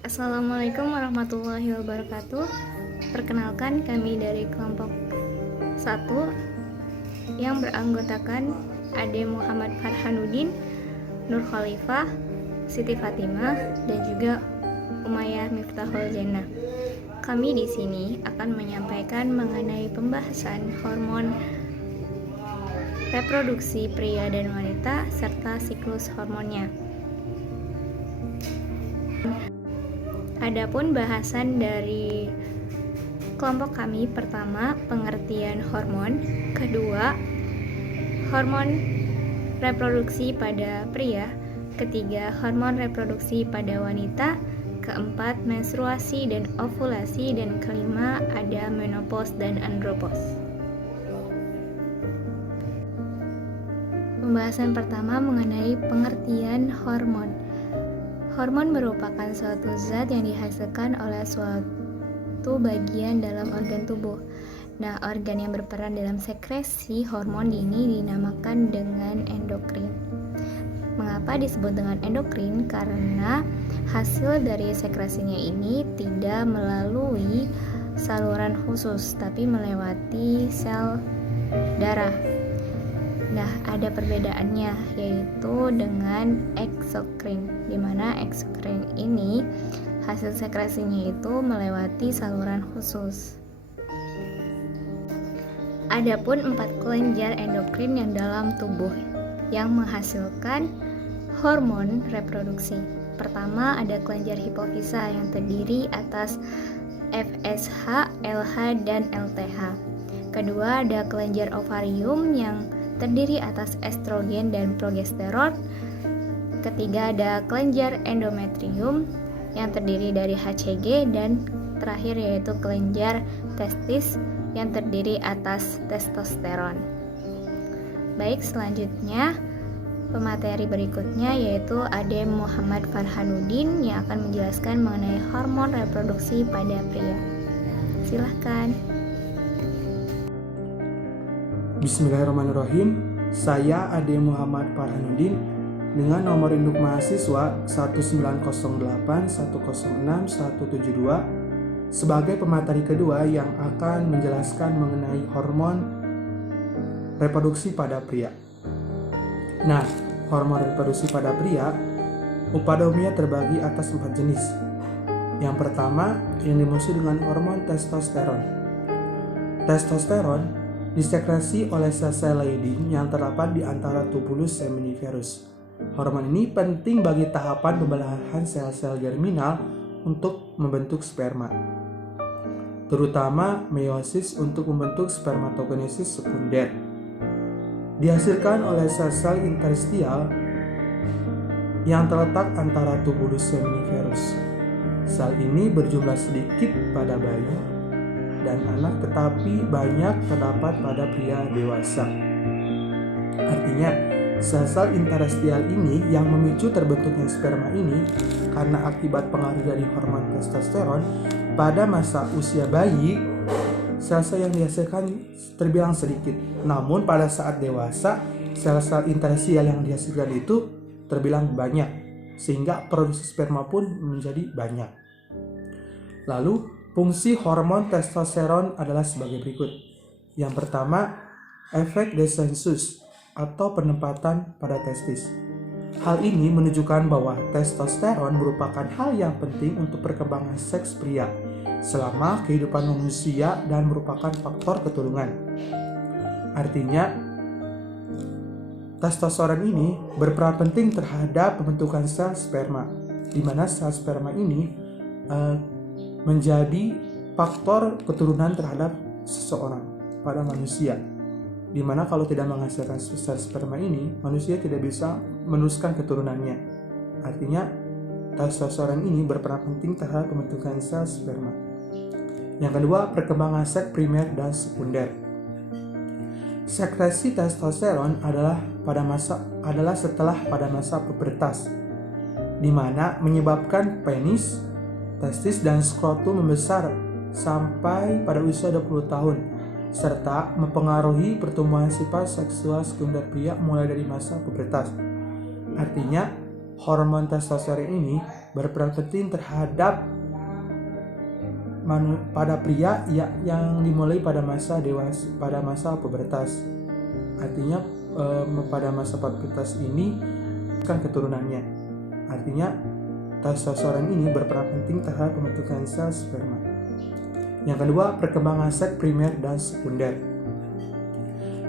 Assalamualaikum warahmatullahi wabarakatuh. Perkenalkan, kami dari kelompok 1 yang beranggotakan Ade Muhammad Farhanuddin, Nur Khalifah, Siti Fatimah, dan juga Umayyah Miftahul Jannah. Kami di sini akan menyampaikan mengenai pembahasan hormon reproduksi pria dan wanita serta siklus hormonnya. Adapun bahasan dari kelompok kami, pertama, pengertian hormon, kedua, hormon reproduksi pada pria, ketiga, hormon reproduksi pada wanita, keempat, menstruasi dan ovulasi, dan kelima, ada menopause dan andropause. Pembahasan pertama mengenai pengertian hormon. Hormon merupakan suatu zat yang dihasilkan oleh suatu bagian dalam organ tubuh. Nah, organ yang berperan dalam sekresi hormon ini dinamakan dengan endokrin. Mengapa disebut dengan endokrin? Karena hasil dari sekresinya ini tidak melalui saluran khusus, tapi melewati sel darah. Nah, ada perbedaannya, yaitu dengan eksokrin, di mana eksokrin ini hasil sekresinya itu melewati saluran khusus. Adapun 4 kelenjar endokrin yang dalam tubuh yang menghasilkan hormon reproduksi. Pertama, ada kelenjar hipofisa yang terdiri atas FSH, LH, dan LTH. Kedua, ada kelenjar ovarium yang terdiri atas estrogen dan progesteron. Ketiga, ada kelenjar endometrium yang terdiri dari HCG, dan terakhir yaitu kelenjar testis yang terdiri atas testosteron. Baik, selanjutnya pemateri berikutnya yaitu Ade Muhammad Farhanuddin yang akan menjelaskan mengenai hormon reproduksi pada pria. Silahkan. Bismillahirrahmanirrahim. Saya Ade Muhammad Farhanuddin dengan nomor induk mahasiswa 19081061172 sebagai pemateri kedua yang akan menjelaskan mengenai hormon reproduksi pada pria. Nah, hormon reproduksi pada pria pada umumnya terbagi atas 4 jenis. Yang pertama yang dimaksud dengan hormon testosteron. Testosteron disekresi oleh sel-sel Leydig yang terdapat di antara tubulus seminiferus. Hormon ini penting bagi tahapan pembelahan sel-sel germinal untuk membentuk sperma, terutama meiosis untuk membentuk spermatogenesis sekunder. Dihasilkan oleh sel-sel interstial yang terletak antara tubulus seminiferus. Sel ini berjumlah sedikit pada bayi dan anak, tetapi banyak terdapat pada pria dewasa. Artinya, sel-sel interstial ini yang memicu terbentuknya sperma ini karena akibat pengaruh dari hormon testosteron. Pada masa usia bayi, sel-sel yang dihasilkan terbilang sedikit. Namun pada saat dewasa, sel-sel interstial yang dihasilkan itu terbilang banyak, sehingga produksi sperma pun menjadi banyak. Lalu, fungsi hormon testosteron adalah sebagai berikut. Yang pertama, efek desensus atau penempatan pada testis. Hal ini menunjukkan bahwa testosteron merupakan hal yang penting untuk perkembangan seks pria selama kehidupan manusia dan merupakan faktor keturunan. Artinya, testosteron ini berperan penting terhadap pembentukan sel sperma, di mana sel sperma ini menjadi faktor keturunan terhadap seseorang pada manusia, di mana kalau tidak menghasilkan sel sperma ini, manusia tidak bisa meneruskan keturunannya. Artinya, testosteron ini berperan penting terhadap pembentukan sel sperma. Yang kedua, perkembangan seks primer dan sekunder. Sekresi testosteron adalah setelah pada masa pubertas, di mana menyebabkan penis, testis, dan skrotum membesar sampai pada usia 20 tahun, serta mempengaruhi pertumbuhan sifat seksual sekunder pria mulai dari masa pubertas. Artinya, hormon testosteron ini berperan penting terhadap pada pria yang dimulai pada masa dewasa, pada masa pubertas. Artinya pada masa pubertas ini kan keturunannya. Artinya testosteron ini berperan penting terhadap pembentukan sel sperma. Yang kedua, perkembangan seks primer dan sekunder.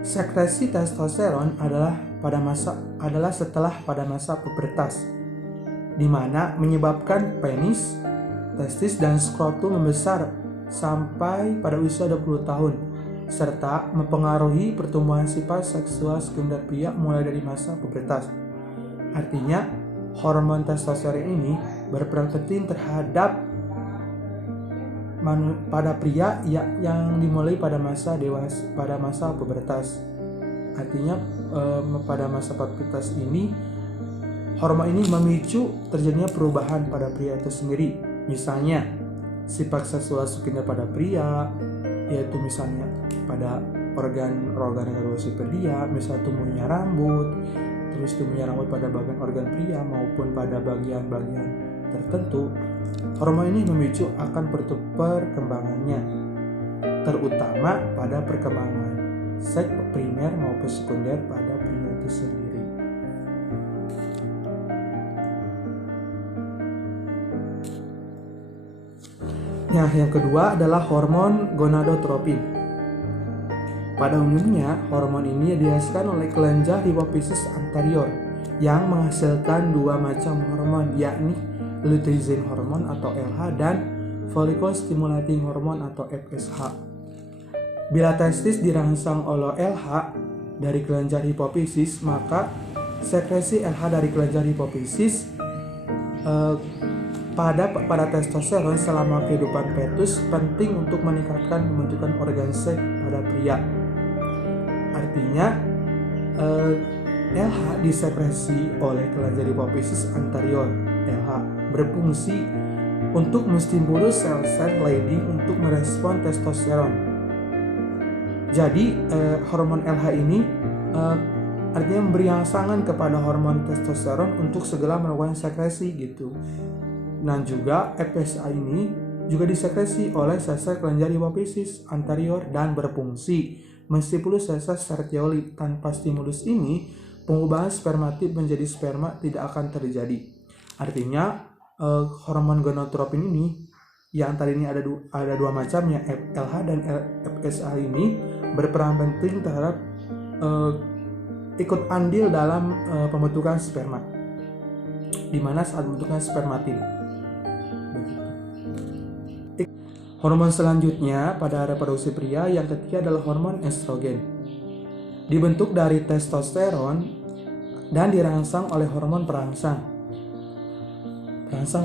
Sekresi testosteron adalah setelah pada masa pubertas, di mana menyebabkan penis, testis, dan skrotum membesar sampai pada usia 20 tahun, serta mempengaruhi pertumbuhan sifat seksual sekunder pria mulai dari masa pubertas. Artinya, hormon testosteron ini berperan penting terhadap pada pria yang dimulai pada masa dewasa, pada masa pubertas. Artinya pada masa pubertas ini hormon ini memicu terjadinya perubahan pada pria itu sendiri. Misalnya sifat seksual sekunder pada pria, yaitu misalnya pada organ reproduksi pria, misalnya tumbuhnya rambut, terus tumbuhnya rambut pada bagian organ pria maupun pada bagian-bagian tertentu. Hormon ini memicu akan perkembangannya, terutama pada perkembangan seks primer maupun sekunder pada pria itu sendiri. Nah, yang kedua adalah hormon gonadotropin. Pada umumnya, hormon ini dihasilkan oleh kelenjar hipofisis anterior yang menghasilkan dua macam hormon, yakni luteinizing hormone atau LH dan follicle stimulating hormone atau FSH. Bila testis dirangsang oleh LH dari kelenjar hipofisis, maka sekresi LH dari kelenjar hipofisis pada testosteron selama kehidupan fetus penting untuk meningkatkan pembentukan organ seks pada pria. Artinya LH disekresi oleh kelenjar hipofisis anterior. LH berfungsi untuk menstimulus sel-sel Leydig untuk merespon testosteron. Jadi hormon LH ini artinya memberi rangsangan kepada hormon testosteron untuk segera melakukan sekresi gitu. Dan juga FSH ini juga disekresi oleh sel-sel kelenjar hipofisis anterior dan berfungsi menstimulus sel-sel Sertoli. Tanpa stimulus ini, pengubahan spermatid menjadi sperma tidak akan terjadi. Artinya hormon gonadotropin ini yang tadi ini ada dua macamnya, LH dan FSH ini berperan penting terhadap ikut andil dalam pembentukan sperma, di mana saat pembentukan spermatid. Hormon selanjutnya pada reproduksi pria yang ketiga adalah hormon estrogen. Dibentuk dari testosteron dan dirangsang oleh hormon perangsang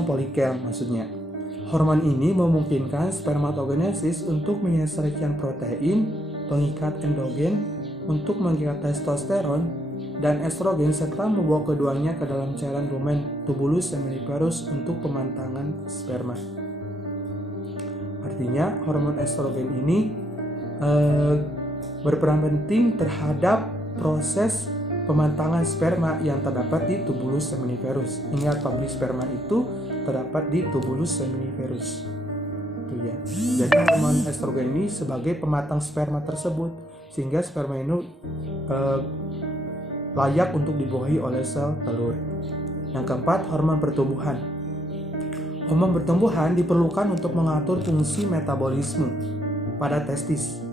folikel maksudnya. Hormon ini memungkinkan spermatogenesis untuk menyelesaikan protein pengikat endogen untuk mengikat testosteron dan estrogen serta membawa keduanya ke dalam cairan lumen tubulus seminiferus untuk pemantangan sperma. Artinya hormon estrogen ini berperan penting terhadap proses pemantangan sperma yang terdapat di tubulus seminiferus. Ingat, pabrik sperma itu terdapat di tubulus seminiferus. Itu ya. Jadi hormon estrogen ini sebagai pematang sperma tersebut, sehingga sperma ini layak untuk dibuahi oleh sel telur. Yang keempat, hormon pertumbuhan. Hormon pertumbuhan diperlukan untuk mengatur fungsi metabolisme pada testis.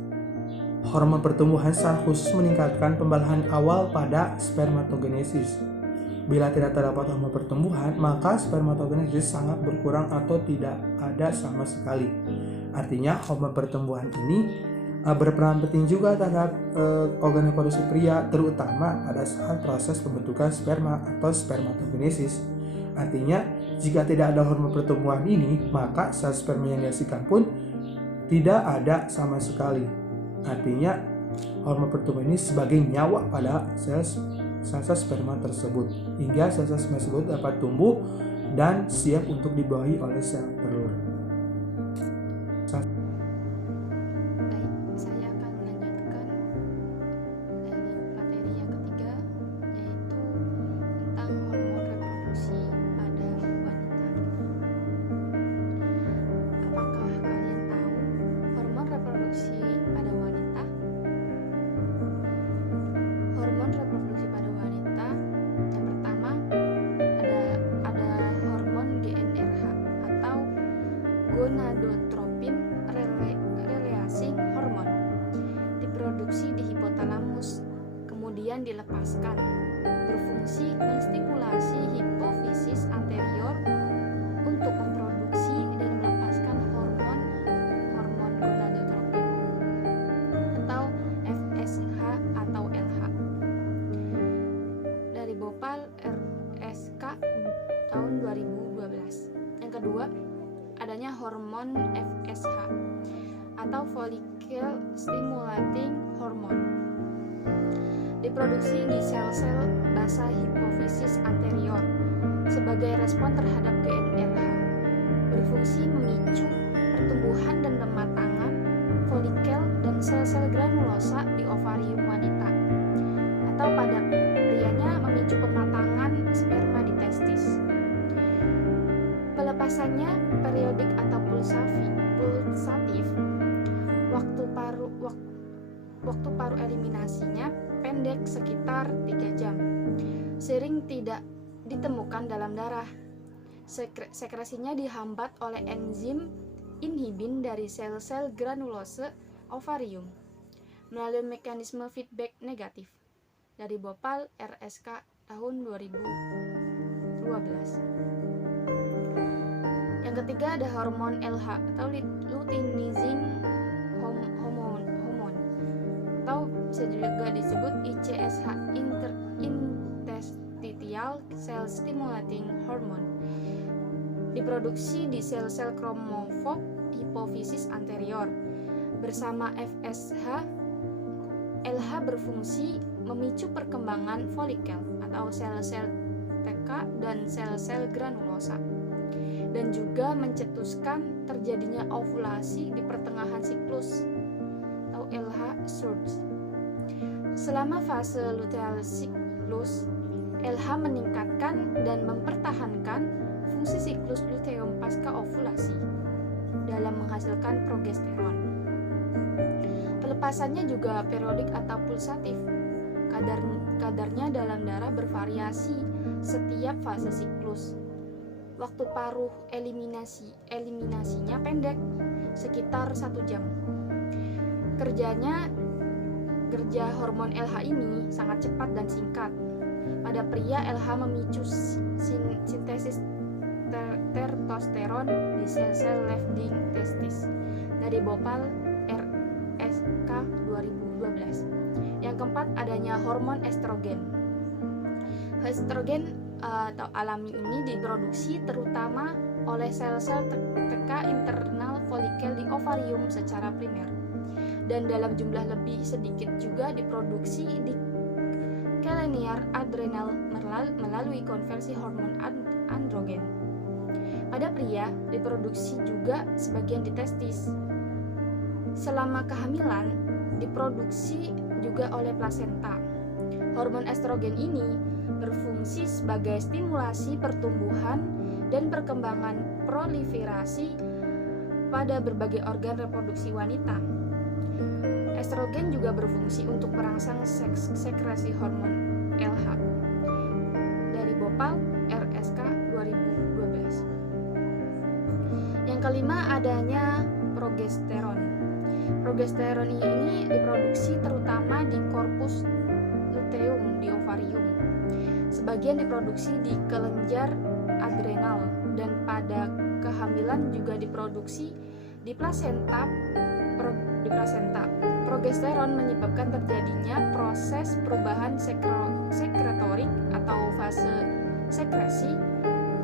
Hormon pertumbuhan secara khusus meningkatkan pembalahan awal pada spermatogenesis. Bila tidak terdapat hormon pertumbuhan, maka spermatogenesis sangat berkurang atau tidak ada sama sekali. Artinya, hormon pertumbuhan ini berperan penting juga terhadap organ reproduksi pria, terutama pada saat proses pembentukan sperma atau spermatogenesis. Artinya, jika tidak ada hormon pertumbuhan ini, maka sel sperma yang dihasilkan pun tidak ada sama sekali. Artinya, hormon pertumbuhan ini sebagai nyawa pada sel sperma tersebut, hingga sel sperma tersebut dapat tumbuh dan siap untuk dibuahi oleh sel telur. Saya akan melanjutkan dari materi yang ketiga, yaitu tentang hormon reproduksi. gonadotropin releasing hormone, diproduksi di hipotalamus, kemudian dilepaskan, berfungsi menstimulasi hipofisis anterior untuk memproduksi dan melepaskan hormon gonadotropin atau FSH atau LH. Dari Bhopal RSK tahun 2012. Yang kedua, adanya hormon FSH atau follicle stimulating hormone, diproduksi di sel-sel basal hipofisis anterior sebagai respon terhadap GNRH, berfungsi memicu pertumbuhan dan pematangan folikel dan sel-sel granulosa di ovarium wanita, atau pada prianya memicu pematangan sperma di testis. Pelepasannya periodik atau pulsatif. Waktu paru eliminasinya pendek sekitar 3 jam. Sering tidak ditemukan dalam darah. Sekresinya dihambat oleh enzim inhibin dari sel-sel granulose ovarium melalui mekanisme feedback negatif. Dari Bhopal RSK tahun 2012. Yang ketiga ada hormon LH atau luteinizing hormone atau bisa juga disebut ICSH, interstitial cell stimulating hormone, diproduksi di sel-sel kromofob hipofisis anterior. Bersama FSH, LH berfungsi memicu perkembangan folikel atau sel-sel TK dan sel-sel granulosa, dan juga mencetuskan terjadinya ovulasi di pertengahan siklus atau LH surge. Selama fase luteal siklus, LH meningkatkan dan mempertahankan fungsi siklus luteum pasca ovulasi dalam menghasilkan progesteron. Pelepasannya juga periodik atau pulsatif. Kadarnya dalam darah bervariasi setiap fase siklus. Waktu paruh eliminasinya pendek, sekitar 1 jam. Kerja hormon LH ini sangat cepat dan singkat. Pada pria, LH memicu sintesis testosteron di sel-sel Leydig testis. Dari Bhopal RSK 2012. Yang keempat, adanya hormon estrogen. Estrogen atau alami ini diproduksi terutama oleh sel-sel TK internal folikel di ovarium secara primer, dan dalam jumlah lebih sedikit juga diproduksi di keleniar adrenal melalui konversi hormon androgen. Pada pria diproduksi juga sebagian di testis. Selama kehamilan diproduksi juga oleh plasenta. Hormon estrogen ini berfungsi sebagai stimulasi pertumbuhan dan perkembangan proliferasi pada berbagai organ reproduksi wanita. Estrogen juga berfungsi untuk merangsang sekresi hormon LH. Dari Bhopal RSK 2012. Yang kelima, adanya progesteron. Progesteron ini diproduksi terutama di korpus luteum di ovarium. Sebagian diproduksi di kelenjar adrenal, dan pada kehamilan juga diproduksi di plasenta. Progesteron menyebabkan terjadinya proses perubahan sekretorik atau fase sekresi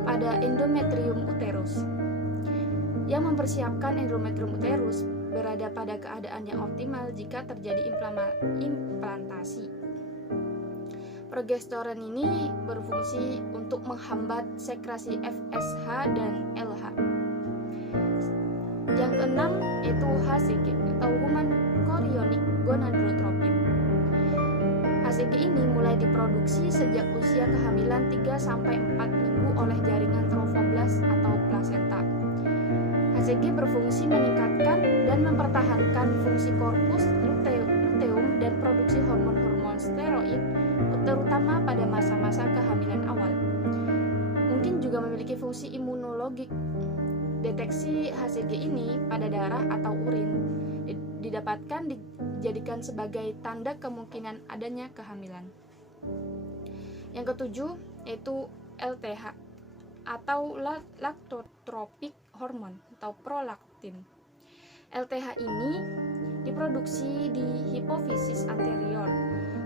pada endometrium uterus, yang mempersiapkan endometrium uterus berada pada keadaan yang optimal jika terjadi implantasi. Progesteron ini berfungsi untuk menghambat sekresi FSH dan LH. Yang keenam yaitu HCG atau Human Chorionic Gonadotropin. HCG ini mulai diproduksi sejak usia kehamilan 3-4 minggu oleh jaringan trofoblas atau plasenta. HCG berfungsi meningkatkan dan mempertahankan fungsi korpus luteum dan produksi hormon-hormon steroid, terutama pada masa-masa kehamilan awal. Mungkin juga memiliki fungsi imunologik Deteksi HCG ini pada darah atau urin didapatkan dijadikan sebagai tanda kemungkinan adanya kehamilan. Yang ketujuh yaitu LTH atau lactotropic hormone atau prolaktin. LTH ini diproduksi di hipofisis anterior,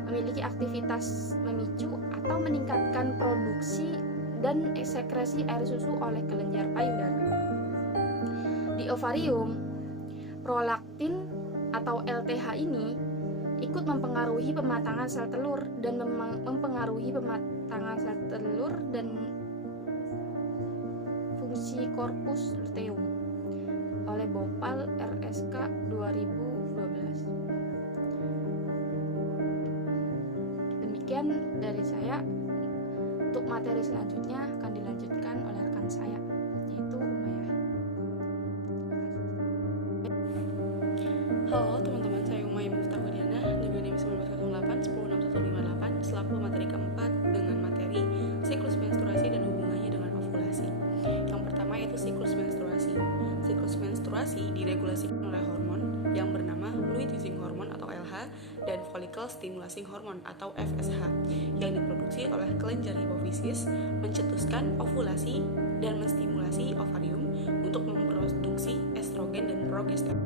memiliki aktivitas memicu atau meningkatkan produksi dan sekresi air susu oleh kelenjar payudara. Di ovarium, prolaktin atau LTH ini ikut mempengaruhi pematangan sel telur dan fungsi korpus luteum oleh Bhopal RSK 2012. Demikian dari saya. Untuk materi selanjutnya akan dilanjutkan oleh rekan saya, yaitu Umayyah. Halo teman-teman, saya Umayyah Muftahudiana dengan NIM 1908-10158 selaku materi keempat dengan materi siklus menstruasi dan hubungannya dengan ovulasi. Yang pertama yaitu siklus menstruasi. Siklus menstruasi diregulasikan oleh hormon yang bernama luteinizing hormone atau LH dan follicle stimulating hormone atau FSH yang diproduksi oleh kelenjar hipofisis, mencetuskan ovulasi dan menstimulasi ovarium untuk memproduksi estrogen dan progesteron.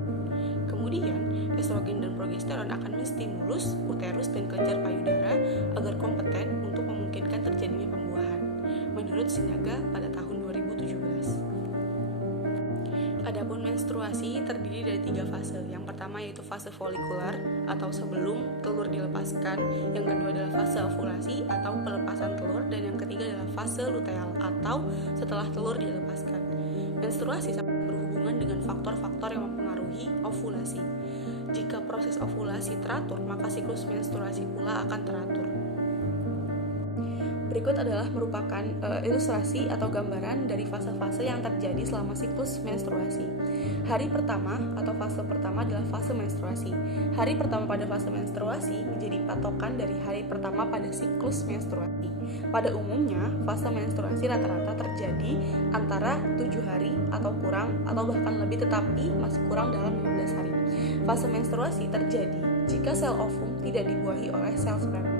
Kemudian, estrogen dan progesteron akan menstimulus uterus dan kelenjar payudara agar kompeten untuk memungkinkan terjadinya pembuahan, menurut Sinaga pada tahun 2017. Adapun menstruasi terdiri dari 3 fase. Yang pertama yaitu fase folikular atau sebelum telur dilepaskan, yang kedua adalah fase ovulasi atau pelepasan telur, dan yang ketiga adalah fase luteal atau setelah telur dilepaskan. Menstruasi sangat berhubungan dengan faktor-faktor yang mempengaruhi ovulasi. Jika proses ovulasi teratur, maka siklus menstruasi pula akan teratur. Berikut adalah merupakan ilustrasi atau gambaran dari fase-fase yang terjadi selama siklus menstruasi. Hari pertama atau fase pertama adalah fase menstruasi. Hari pertama pada fase menstruasi menjadi patokan dari hari pertama pada siklus menstruasi. Pada umumnya, fase menstruasi rata-rata terjadi antara 7 hari atau kurang atau bahkan lebih, tetapi masih kurang dalam 15 hari. Fase menstruasi terjadi jika sel ovum tidak dibuahi oleh sel sperma.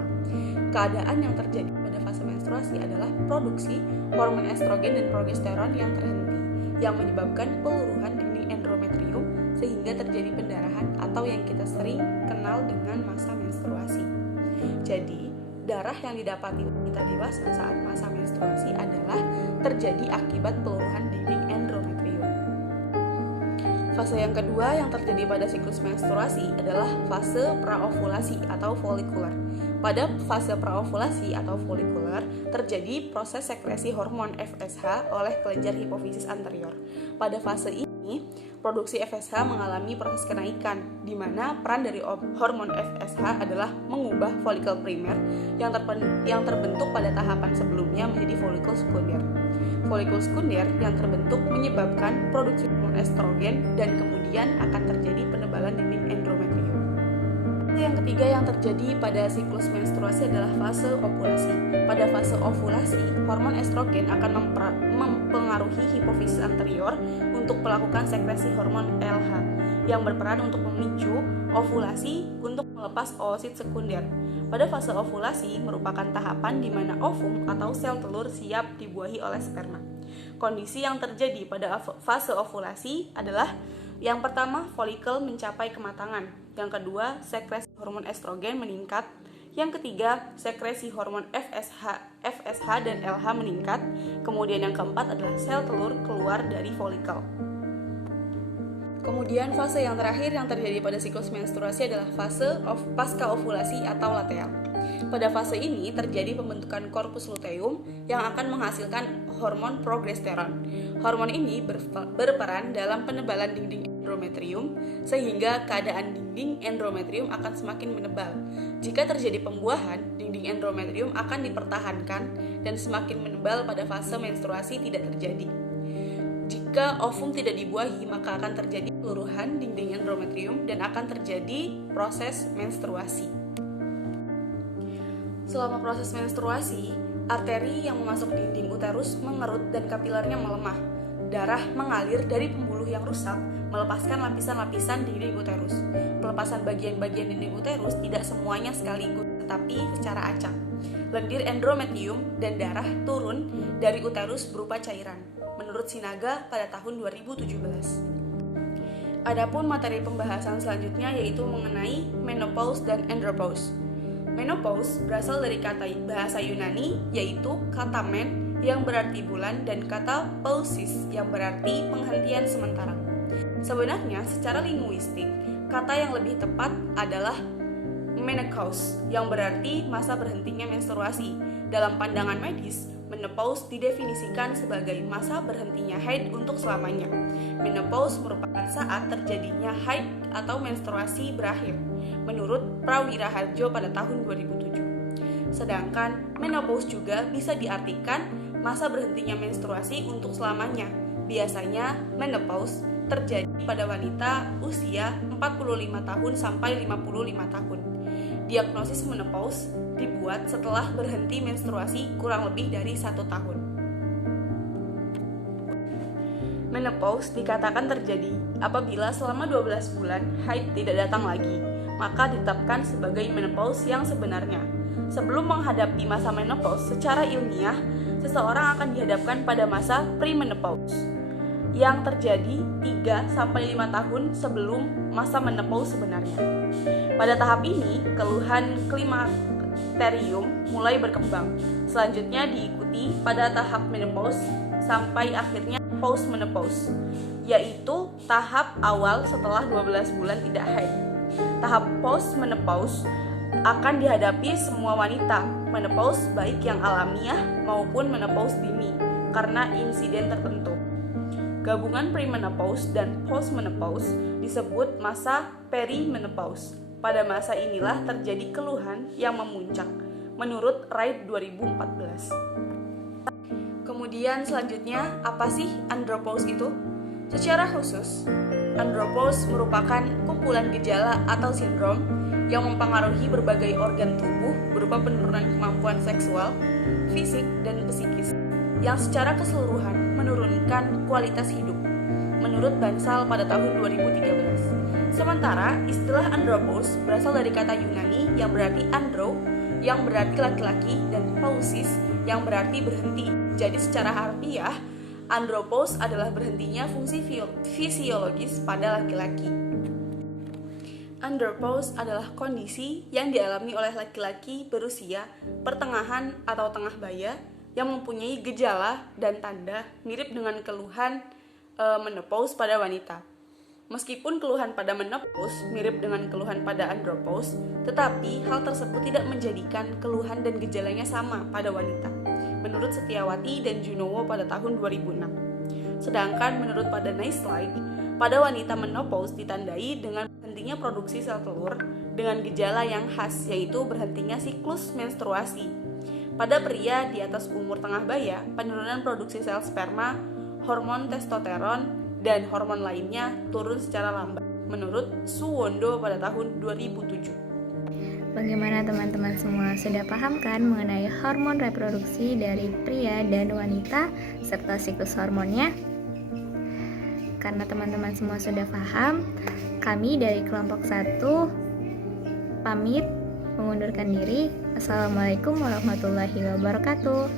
Keadaan yang terjadi pada fase menstruasi adalah produksi hormon estrogen dan progesteron yang terhenti, yang menyebabkan peluruhan dinding endometrium sehingga terjadi pendarahan atau yang kita sering kenal dengan masa menstruasi. Jadi, darah yang didapati wanita dewasa saat masa menstruasi adalah terjadi akibat peluruhan dinding endometrium. Fase yang kedua yang terjadi pada siklus menstruasi adalah fase praovulasi atau folikular. Pada fase praovulasi atau folikular terjadi proses sekresi hormon FSH oleh kelenjar hipofisis anterior. Pada fase ini, produksi FSH mengalami proses kenaikan, di mana peran dari hormon FSH adalah mengubah folikel primer yang terbentuk pada tahapan sebelumnya menjadi folikel sekunder. Folikel sekunder yang terbentuk menyebabkan produksi hormon estrogen dan kemudian akan terjadi penebalan dinding endometrium. Yang ketiga yang terjadi pada siklus menstruasi adalah fase ovulasi. Pada fase ovulasi, hormon estrogen akan mempengaruhi hipofisis anterior untuk melakukan sekresi hormon LH yang berperan untuk memicu ovulasi untuk melepas oosit sekunder. Pada fase ovulasi merupakan tahapan di mana ovum atau sel telur siap dibuahi oleh sperma. Kondisi yang terjadi pada fase ovulasi adalah yang pertama, folikel mencapai kematangan. Yang kedua, sekresi hormon estrogen meningkat. Yang ketiga, sekresi hormon FSH dan LH meningkat. Kemudian yang keempat adalah sel telur keluar dari folikel. Kemudian fase yang terakhir yang terjadi pada siklus menstruasi adalah fase pasca ovulasi atau luteal. Pada fase ini terjadi pembentukan korpus luteum yang akan menghasilkan hormon progesteron. Hormon ini berperan dalam penebalan dinding endometrium sehingga keadaan dinding endometrium akan semakin menebal. Jika terjadi pembuahan, dinding endometrium akan dipertahankan dan semakin menebal pada fase menstruasi tidak terjadi. Jika ovum tidak dibuahi, maka akan terjadi peluruhan dinding endometrium dan akan terjadi proses menstruasi. Selama proses menstruasi, arteri yang memasuk dinding uterus mengerut dan kapilernya melemah. darah mengalir dari pembuluh yang rusak, melepaskan lapisan-lapisan dinding uterus. Pelepasan bagian-bagian dinding uterus tidak semuanya sekaligus, tetapi secara acak. Lendir endometrium dan darah turun dari uterus berupa cairan, menurut Sinaga pada tahun 2017. Adapun materi pembahasan selanjutnya yaitu mengenai menopause dan andropause. Menopause berasal dari kata bahasa Yunani yaitu kata men yang berarti bulan dan kata pausis yang berarti penghentian sementara. Sebenarnya secara linguistik, kata yang lebih tepat adalah menopause yang berarti masa berhentinya menstruasi. Dalam pandangan medis, menopause didefinisikan sebagai masa berhentinya haid untuk selamanya. Menopause merupakan saat terjadinya haid atau menstruasi berakhir, menurut Prawira Harjo pada tahun 2007. Sedangkan menopause juga bisa diartikan masa berhentinya menstruasi untuk selamanya. Biasanya menopause terjadi pada wanita usia 45 tahun sampai 55 tahun. Diagnosis menopause dibuat setelah berhenti menstruasi kurang lebih dari 1 tahun. Menopause dikatakan terjadi apabila selama 12 bulan haid tidak datang lagi, maka ditetapkan sebagai menopause yang sebenarnya. Sebelum menghadapi masa menopause secara ilmiah, seseorang akan dihadapkan pada masa premenopause yang terjadi 3-5 tahun sebelum masa menopause sebenarnya. Pada tahap ini, keluhan klimakterium mulai berkembang. Selanjutnya diikuti pada tahap menopause sampai akhirnya postmenopause, yaitu tahap awal setelah 12 bulan tidak haid. Tahap postmenopause akan dihadapi semua wanita, menopause baik yang alamiah maupun menopause dini karena insiden tertentu. Gabungan premenopause dan postmenopause disebut masa perimenopause. Pada masa inilah terjadi keluhan yang memuncak, menurut Wright 2014. Kemudian selanjutnya, apa sih andropause itu? Secara khusus, andropause merupakan kumpulan gejala atau sindrom yang mempengaruhi berbagai organ tubuh berupa penurunan kemampuan seksual, fisik, dan psikis, yang secara keseluruhan menurunkan kualitas hidup, menurut Bansal pada tahun 2013. Sementara istilah andropause berasal dari kata Yunani yang berarti andro, yang berarti laki-laki, dan pausis yang berarti berhenti. Jadi secara harfiah, andropause adalah berhentinya fungsi fisiologis pada laki-laki. Andropause adalah kondisi yang dialami oleh laki-laki berusia pertengahan atau tengah baya yang mempunyai gejala dan tanda mirip dengan keluhan menopause pada wanita. Meskipun keluhan pada menopause mirip dengan keluhan pada andropause, tetapi hal tersebut tidak menjadikan keluhan dan gejalanya sama pada wanita, menurut Setiawati dan Junowo pada tahun 2006. Sedangkan menurut pada Nicelike, pada wanita menopause ditandai dengan berhentinya produksi sel telur dengan gejala yang khas, yaitu berhentinya siklus menstruasi. Pada pria di atas umur tengah baya, penurunan produksi sel sperma, hormon testosteron, dan hormon lainnya turun secara lambat, menurut Suwondo pada tahun 2007. Bagaimana teman-teman semua, sudah paham kan mengenai hormon reproduksi dari pria dan wanita serta siklus hormonnya? Karena teman-teman semua sudah paham, kami dari kelompok 1 pamit mengundurkan diri. Assalamualaikum warahmatullahi wabarakatuh.